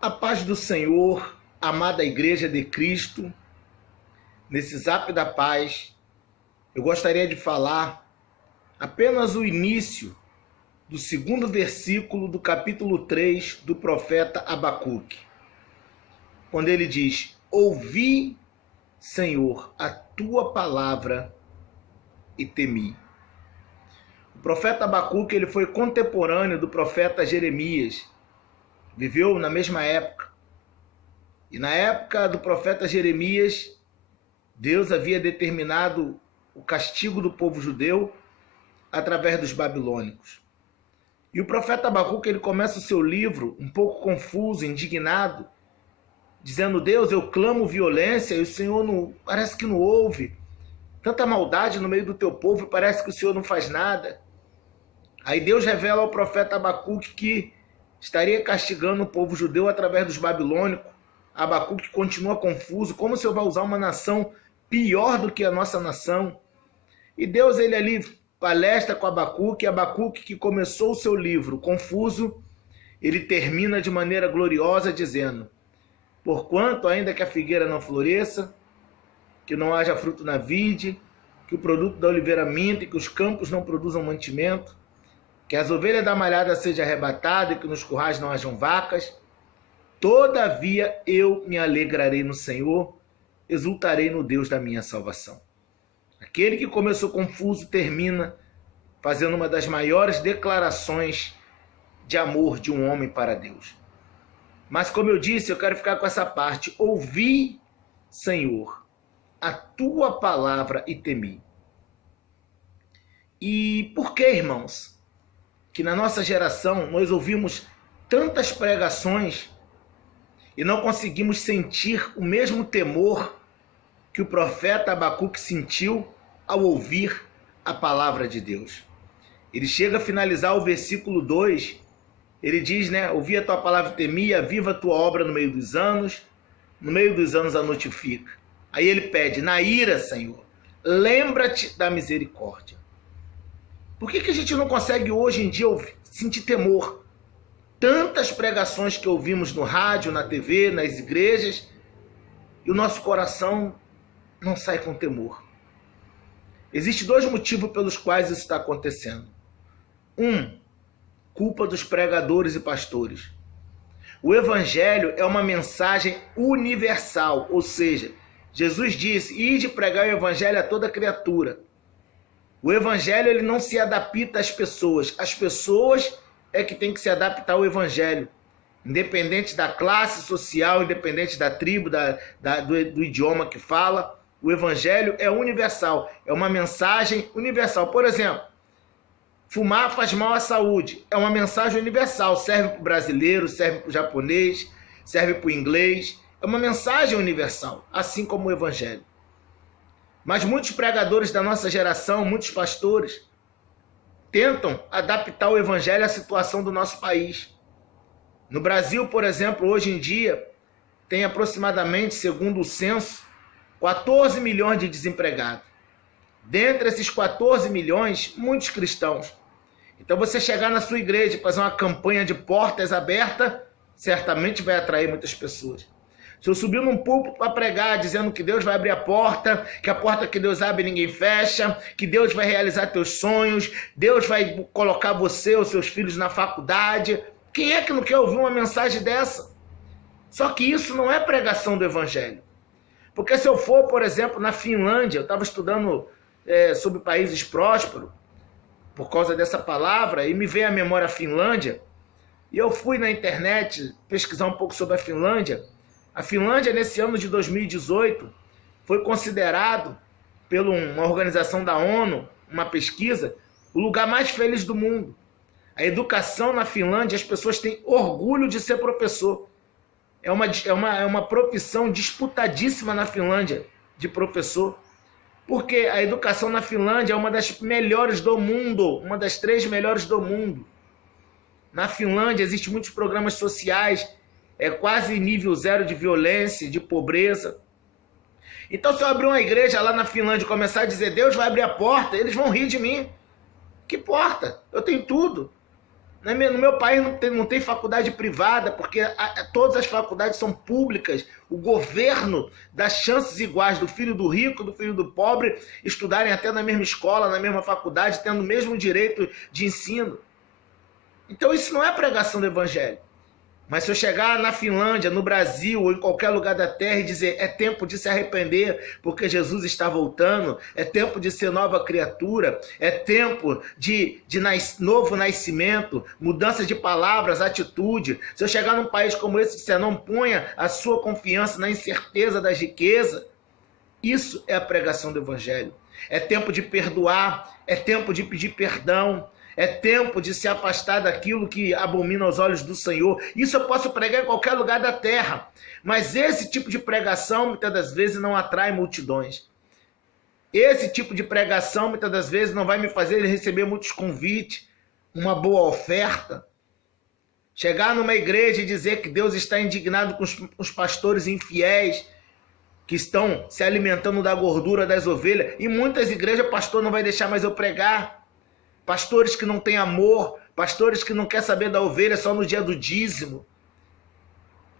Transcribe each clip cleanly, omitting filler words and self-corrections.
A paz do Senhor, amada Igreja de Cristo, nesse Zap da Paz, eu gostaria de falar apenas o início do segundo versículo do capítulo 3 do profeta Abacuque, quando ele diz: ouvi, Senhor, a tua palavra e temi. O profeta Abacuque ele foi contemporâneo do profeta Jeremias, viveu na mesma época. E na época do profeta Jeremias, Deus havia determinado o castigo do povo judeu através dos babilônicos. E o profeta Abacuque ele começa o seu livro um pouco confuso, indignado, dizendo: Deus, eu clamo violência e o Senhor não, parece que não ouve. Tanta maldade no meio do teu povo e parece que o Senhor não faz nada. Aí Deus revela ao profeta Abacuque que estaria castigando o povo judeu através dos babilônicos. Abacuque continua confuso, como se eu vai usar uma nação pior do que a nossa nação. E Deus ele ali palestra com Abacuque, Abacuque que começou o seu livro confuso, ele termina de maneira gloriosa dizendo: porquanto ainda que a figueira não floresça, que não haja fruto na vide, que o produto da oliveira minta e que os campos não produzam mantimento, que as ovelhas da malhada sejam arrebatadas e que nos currais não hajam vacas, todavia eu me alegrarei no Senhor, exultarei no Deus da minha salvação. Aquele que começou confuso termina fazendo uma das maiores declarações de amor de um homem para Deus. Mas como eu disse, eu quero ficar com essa parte: ouvi, Senhor, a tua palavra e temi. E por que, irmãos, que na nossa geração nós ouvimos tantas pregações e não conseguimos sentir o mesmo temor que o profeta Abacuque sentiu ao ouvir a palavra de Deus? Ele chega a finalizar o versículo 2, ele diz, ouvi a tua palavra e temi, aviva a tua obra no meio dos anos a notifica. Aí ele pede: na ira, Senhor, lembra-te da misericórdia. Por que a gente não consegue hoje em dia sentir temor? Tantas pregações que ouvimos no rádio, na TV, nas igrejas, e o nosso coração não sai com temor. Existem dois motivos pelos quais isso está acontecendo. Culpa dos pregadores e pastores. O evangelho é uma mensagem universal, ou seja, Jesus disse: ide pregar o evangelho a toda criatura. O evangelho ele não se adapta às pessoas é que tem que se adaptar ao evangelho, independente da classe social, independente da tribo, do idioma que fala. O evangelho é universal, é uma mensagem universal. Por exemplo, fumar faz mal à saúde, é uma mensagem universal, serve para o brasileiro, serve para o japonês, serve para o inglês, é uma mensagem universal, assim como o evangelho. Mas muitos pregadores da nossa geração, muitos pastores, tentam adaptar o evangelho à situação do nosso país. No Brasil, por exemplo, hoje em dia, tem aproximadamente, segundo o censo, 14 milhões de desempregados. Dentre esses 14 milhões, muitos cristãos. Então você chegar na sua igreja e fazer uma campanha de portas abertas, certamente vai atrair muitas pessoas. Se eu subir num púlpito para pregar dizendo que Deus vai abrir a porta, que a porta que Deus abre ninguém fecha, que Deus vai realizar teus sonhos, Deus vai colocar você ou seus filhos na faculdade, quem é que não quer ouvir uma mensagem dessa? Só que isso não é pregação do evangelho. Porque se eu for, por exemplo, na Finlândia, eu estava estudando sobre países prósperos, por causa dessa palavra, e me veio à memória a Finlândia, e eu fui na internet pesquisar um pouco sobre a Finlândia. A Finlândia, nesse ano de 2018, foi considerado, por uma organização da ONU, uma pesquisa, o lugar mais feliz do mundo. A educação na Finlândia, as pessoas têm orgulho de ser professor. É uma profissão disputadíssima na Finlândia, de professor. Porque a educação na Finlândia é uma das melhores do mundo, uma das 3 melhores do mundo. Na Finlândia existem muitos programas sociais, quase nível zero de violência, de pobreza. Então, se eu abrir uma igreja lá na Finlândia e começar a dizer Deus vai abrir a porta, eles vão rir de mim. Que porta? Eu tenho tudo. No meu país não tem faculdade privada, porque todas as faculdades são públicas. O governo dá chances iguais do filho do rico, do filho do pobre, estudarem até na mesma escola, na mesma faculdade, tendo o mesmo direito de ensino. Então isso não é pregação do evangelho. Mas se eu chegar na Finlândia, no Brasil ou em qualquer lugar da terra e dizer é tempo de se arrepender porque Jesus está voltando, é tempo de ser nova criatura, é tempo de novo nascimento, mudança de palavras, atitude. Se eu chegar num país como esse e disser não ponha a sua confiança na incerteza das riquezas, isso é a pregação do evangelho. É tempo de perdoar, é tempo de pedir perdão, é tempo de se afastar daquilo que abomina aos olhos do Senhor. Isso eu posso pregar em qualquer lugar da terra. Mas esse tipo de pregação, muitas das vezes, não atrai multidões. Esse tipo de pregação, muitas das vezes, não vai me fazer receber muitos convites, uma boa oferta. Chegar numa igreja e dizer que Deus está indignado com os pastores infiéis, que estão se alimentando da gordura das ovelhas. Em muitas igrejas, o pastor não vai deixar mais eu pregar. Pastores que não têm amor, pastores que não querem saber da ovelha só no dia do dízimo.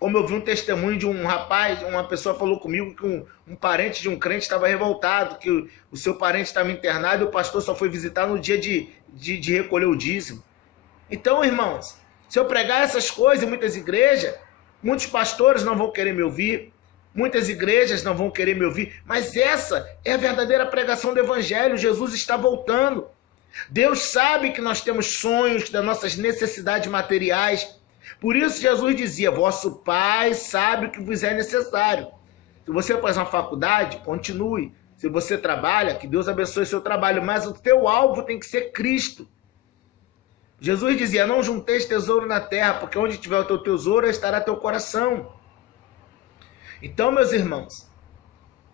Como eu vi um testemunho de um rapaz, uma pessoa falou comigo que um parente de um crente estava revoltado, que o seu parente estava internado e o pastor só foi visitar no dia de recolher o dízimo. Então, irmãos, se eu pregar essas coisas em muitas igrejas, muitos pastores não vão querer me ouvir, muitas igrejas não vão querer me ouvir, mas essa é a verdadeira pregação do evangelho. Jesus está voltando. Deus sabe que nós temos sonhos das nossas necessidades materiais. Por isso Jesus dizia, vosso Pai sabe o que vos é necessário. Se você faz uma faculdade, continue. Se você trabalha, que Deus abençoe seu trabalho. Mas o teu alvo tem que ser Cristo. Jesus dizia, não junteis tesouro na terra, porque onde tiver o teu tesouro, estará teu coração. Então, meus irmãos,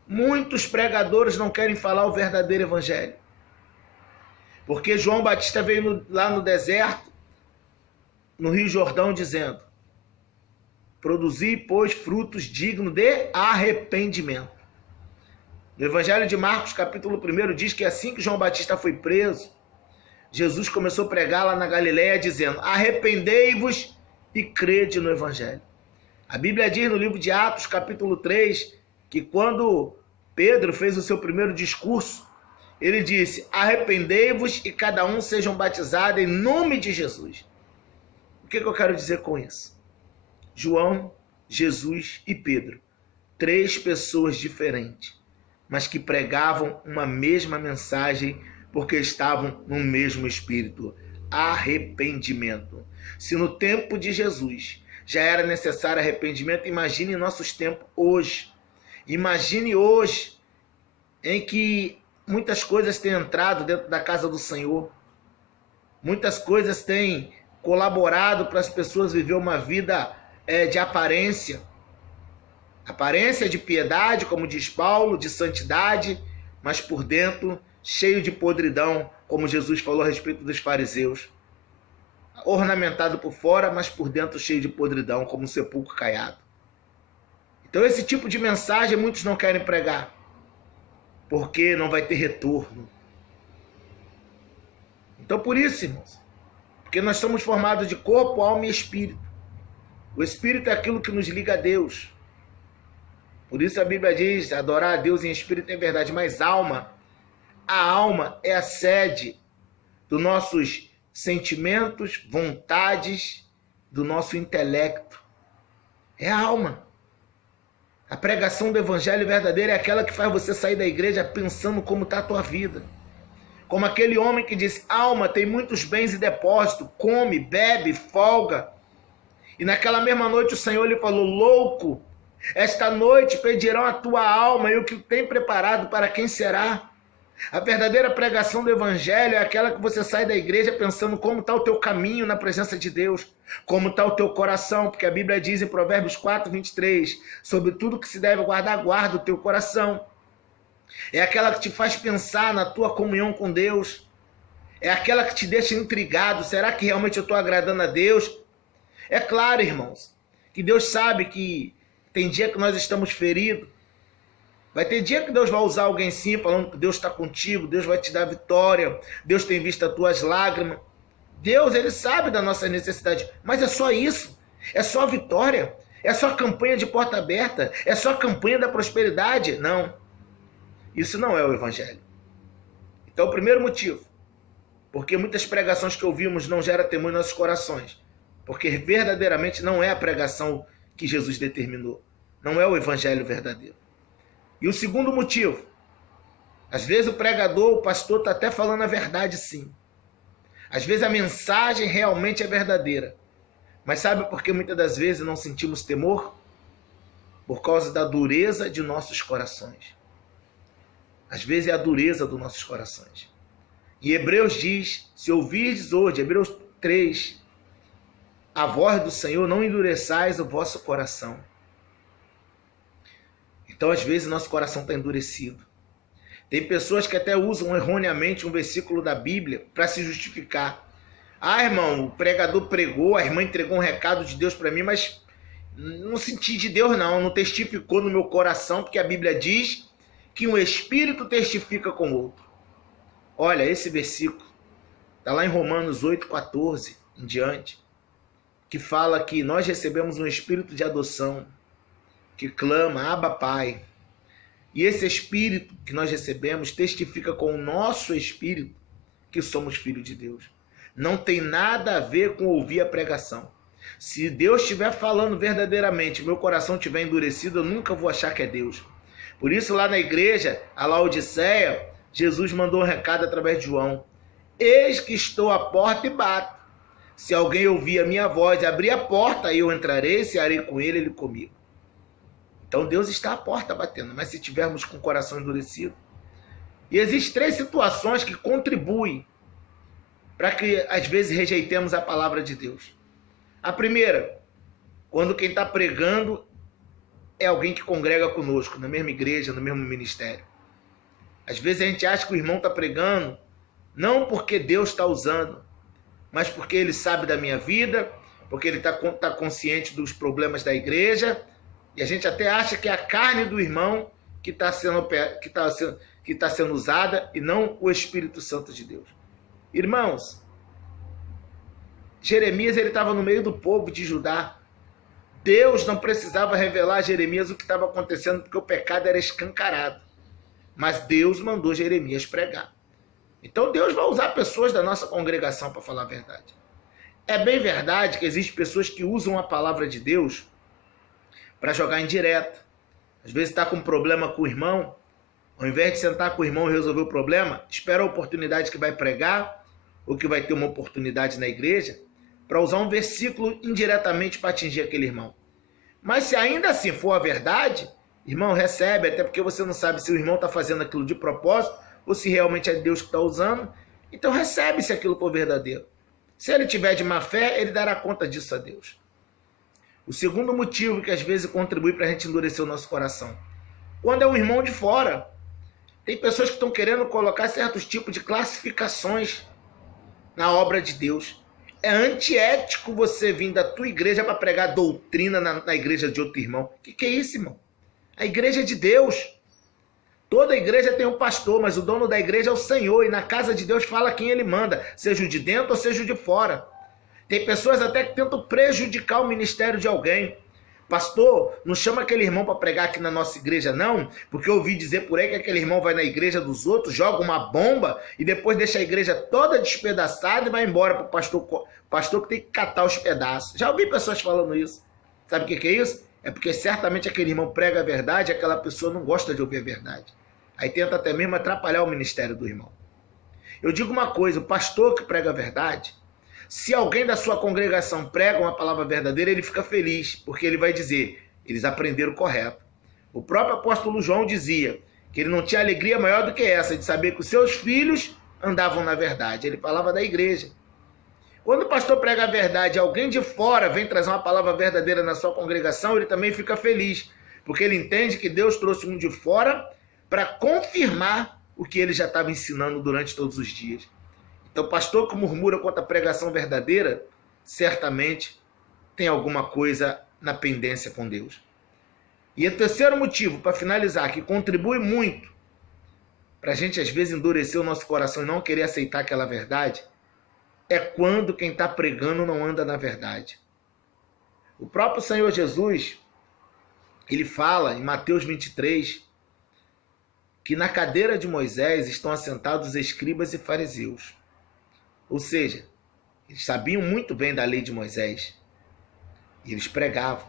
muitos pregadores não querem falar o verdadeiro evangelho. Porque João Batista veio lá no deserto, no Rio Jordão, dizendo, produzi, pois, frutos dignos de arrependimento. No Evangelho de Marcos, capítulo 1, diz que assim que João Batista foi preso, Jesus começou a pregar lá na Galileia, dizendo, arrependei-vos e crede no Evangelho. A Bíblia diz no livro de Atos, capítulo 3, que quando Pedro fez o seu primeiro discurso, ele disse, arrependei-vos e cada um sejam batizados em nome de Jesus. O que eu quero dizer com isso? João, Jesus e Pedro. 3 pessoas diferentes, mas que pregavam uma mesma mensagem porque estavam no mesmo espírito. Arrependimento. Se no tempo de Jesus já era necessário arrependimento, imagine nossos tempos hoje. Imagine hoje em que muitas coisas têm entrado dentro da casa do Senhor. Muitas coisas têm colaborado para as pessoas viver uma vida de aparência. Aparência de piedade, como diz Paulo, de santidade, mas por dentro cheio de podridão, como Jesus falou a respeito dos fariseus. Ornamentado por fora, mas por dentro cheio de podridão, como um sepulcro caiado. Então esse tipo de mensagem muitos não querem pregar. Porque não vai ter retorno. Então por isso, irmãos, porque nós somos formados de corpo, alma e espírito. O espírito é aquilo que nos liga a Deus. Por isso a Bíblia diz, adorar a Deus em espírito e em verdade, mas a alma é a sede dos nossos sentimentos, vontades, do nosso intelecto. É a alma. A pregação do evangelho verdadeiro é aquela que faz você sair da igreja pensando como está a tua vida. Como aquele homem que diz, alma, tem muitos bens e depósito, come, bebe, folga. E naquela mesma noite o Senhor lhe falou, louco, esta noite pedirão a tua alma e o que tem preparado para quem será. A verdadeira pregação do evangelho é aquela que você sai da igreja pensando como está o teu caminho na presença de Deus, como está o teu coração, porque a Bíblia diz em Provérbios 4, 23, sobre tudo que se deve guardar, guarda o teu coração. É aquela que te faz pensar na tua comunhão com Deus. É aquela que te deixa intrigado, será que realmente eu estou agradando a Deus? É claro, irmãos, que Deus sabe que tem dia que nós estamos feridos. Vai ter dia que Deus vai usar alguém sim, falando que Deus está contigo, Deus vai te dar vitória, Deus tem visto as tuas lágrimas. Deus, ele sabe da nossa necessidade, mas é só isso. É só vitória. É só campanha de porta aberta. É só campanha da prosperidade. Não. Isso não é o evangelho. Então, o primeiro motivo, porque muitas pregações que ouvimos não geram temor em nossos corações. Porque verdadeiramente não é a pregação que Jesus determinou. Não é o evangelho verdadeiro. E o segundo motivo, às vezes o pregador, o pastor está até falando a verdade, sim. Às vezes a mensagem realmente é verdadeira. Mas sabe por que muitas das vezes não sentimos temor? Por causa da dureza de nossos corações. Às vezes é a dureza dos nossos corações. E Hebreus diz, se ouvirdes hoje, Hebreus 3, a voz do Senhor, não endureçais o vosso coração. Então, às vezes, nosso coração está endurecido. Tem pessoas que até usam erroneamente um versículo da Bíblia para se justificar. Ah, irmão, o pregador pregou, a irmã entregou um recado de Deus para mim, mas não senti de Deus não testificou no meu coração, porque a Bíblia diz que um espírito testifica com o outro. Olha, esse versículo está lá em Romanos 8,14 em diante, que fala que nós recebemos um espírito de adoção, que clama, Abba, Pai. E esse espírito que nós recebemos testifica com o nosso espírito que somos filhos de Deus. Não tem nada a ver com ouvir a pregação. Se Deus estiver falando verdadeiramente, meu coração estiver endurecido, eu nunca vou achar que é Deus. Por isso, lá na igreja, a Laodiceia, Jesus mandou um recado através de João. Eis que estou à porta e bato. Se alguém ouvir a minha voz, abrir a porta, eu entrarei, cearei com ele, ele comigo. Então Deus está à porta batendo, mas se tivermos com o coração endurecido. E existem 3 situações que contribuem para que às vezes rejeitemos a palavra de Deus. A primeira, quando quem está pregando é alguém que congrega conosco, na mesma igreja, no mesmo ministério. Às vezes a gente acha que o irmão está pregando, não porque Deus está usando, mas porque ele sabe da minha vida, porque ele está consciente dos problemas da igreja, e a gente até acha que é a carne do irmão que está sendo usada e não o Espírito Santo de Deus. Irmãos, Jeremias estava no meio do povo de Judá. Deus não precisava revelar a Jeremias o que estava acontecendo porque o pecado era escancarado. Mas Deus mandou Jeremias pregar. Então Deus vai usar pessoas da nossa congregação para falar a verdade. É bem verdade que existem pessoas que usam a palavra de Deus para jogar indireta. Às vezes está com um problema com o irmão, ao invés de sentar com o irmão e resolver o problema, espera a oportunidade que vai pregar, ou que vai ter uma oportunidade na igreja, para usar um versículo indiretamente para atingir aquele irmão. Mas se ainda assim for a verdade, irmão, recebe, até porque você não sabe se o irmão está fazendo aquilo de propósito, ou se realmente é Deus que está usando, então recebe se aquilo for verdadeiro. Se ele tiver de má fé, ele dará conta disso a Deus. O segundo motivo que às vezes contribui para a gente endurecer o nosso coração, quando é um irmão de fora. Tem pessoas que estão querendo colocar certos tipos de classificações na obra de Deus. É antiético você vir da tua igreja para pregar doutrina na igreja de outro irmão. O que é isso, irmão? A igreja é de Deus. Toda igreja tem um pastor, mas o dono da igreja é o Senhor. E na casa de Deus fala quem ele manda, seja o de dentro ou seja o de fora. Tem pessoas até que tentam prejudicar o ministério de alguém. Pastor, não chama aquele irmão para pregar aqui na nossa igreja, não, porque eu ouvi dizer por aí que aquele irmão vai na igreja dos outros, joga uma bomba e depois deixa a igreja toda despedaçada e vai embora para o pastor que tem que catar os pedaços. Já ouvi pessoas falando isso. Sabe o que é isso? É porque certamente aquele irmão prega a verdade e aquela pessoa não gosta de ouvir a verdade. Aí tenta até mesmo atrapalhar o ministério do irmão. Eu digo uma coisa, o pastor que prega a verdade, se alguém da sua congregação prega uma palavra verdadeira, ele fica feliz, porque ele vai dizer, eles aprenderam correto. O próprio apóstolo João dizia que ele não tinha alegria maior do que essa, de saber que os seus filhos andavam na verdade. Ele falava da igreja. Quando o pastor prega a verdade, alguém de fora vem trazer uma palavra verdadeira na sua congregação, ele também fica feliz, porque ele entende que Deus trouxe um de fora para confirmar o que ele já estava ensinando durante todos os dias. Então, o pastor que murmura contra a pregação verdadeira, certamente tem alguma coisa na pendência com Deus. E o terceiro motivo, para finalizar, que contribui muito para a gente, às vezes, endurecer o nosso coração e não querer aceitar aquela verdade, é quando quem está pregando não anda na verdade. O próprio Senhor Jesus, ele fala em Mateus 23, que na cadeira de Moisés estão assentados escribas e fariseus. Ou seja, eles sabiam muito bem da lei de Moisés. E eles pregavam.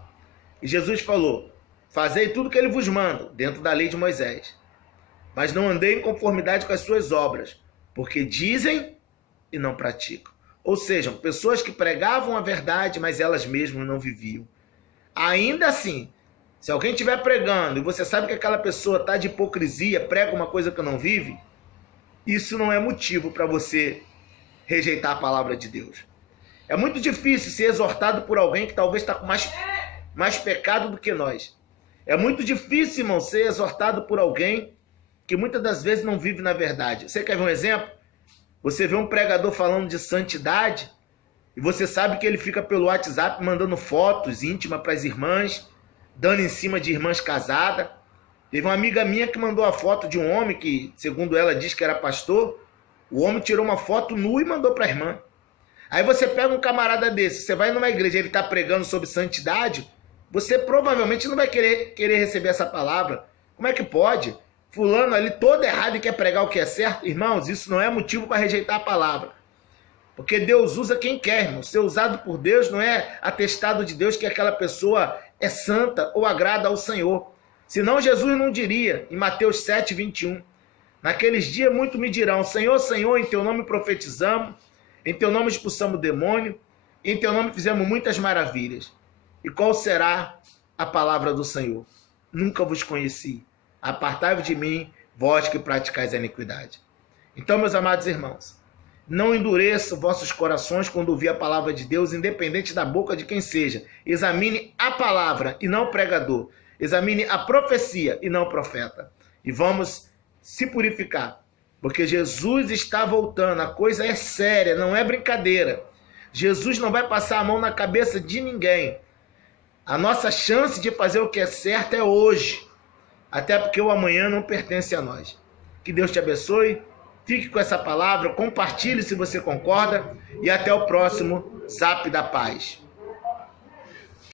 E Jesus falou: fazei tudo o que ele vos manda, dentro da lei de Moisés. Mas não andei em conformidade com as suas obras, porque dizem e não praticam. Ou seja, pessoas que pregavam a verdade, mas elas mesmas não viviam. Ainda assim, se alguém estiver pregando e você sabe que aquela pessoa está de hipocrisia, prega uma coisa que não vive, isso não é motivo para você rejeitar a palavra de Deus. É muito difícil ser exortado por alguém que talvez está com mais pecado do que nós. É muito difícil, irmão, ser exortado por alguém que muitas das vezes não vive na verdade. Você quer ver um exemplo? Você vê um pregador falando de santidade e você sabe que ele fica pelo WhatsApp mandando fotos íntimas para as irmãs, dando em cima de irmãs casadas. Teve uma amiga minha que mandou a foto de um homem que, segundo ela, diz que era pastor. O homem tirou uma foto nua e mandou para a irmã. Aí você pega um camarada desse, você vai numa igreja, ele está pregando sobre santidade, você provavelmente não vai querer receber essa palavra. Como é que pode? Fulano ali todo errado e quer pregar o que é certo? Irmãos, isso não é motivo para rejeitar a palavra. Porque Deus usa quem quer, irmão. Ser usado por Deus não é atestado de Deus que aquela pessoa é santa ou agrada ao Senhor. Senão Jesus não diria, em Mateus 7, 21, naqueles dias muito me dirão: Senhor, Senhor, em teu nome profetizamos, em teu nome expulsamos o demônio, em teu nome fizemos muitas maravilhas. E qual será a palavra do Senhor? Nunca vos conheci. Apartai-vos de mim, vós que praticais a iniquidade. Então, meus amados irmãos, não endureçam vossos corações quando ouvir a palavra de Deus, independente da boca de quem seja. Examine a palavra e não o pregador. Examine a profecia e não o profeta. E vamos se purificar, porque Jesus está voltando. A coisa é séria, não é brincadeira. Jesus não vai passar a mão na cabeça de ninguém. A nossa chance de fazer o que é certo é hoje. Até porque o amanhã não pertence a nós. Que Deus te abençoe. Fique com essa palavra. Compartilhe se você concorda. E até o próximo Zap da Paz.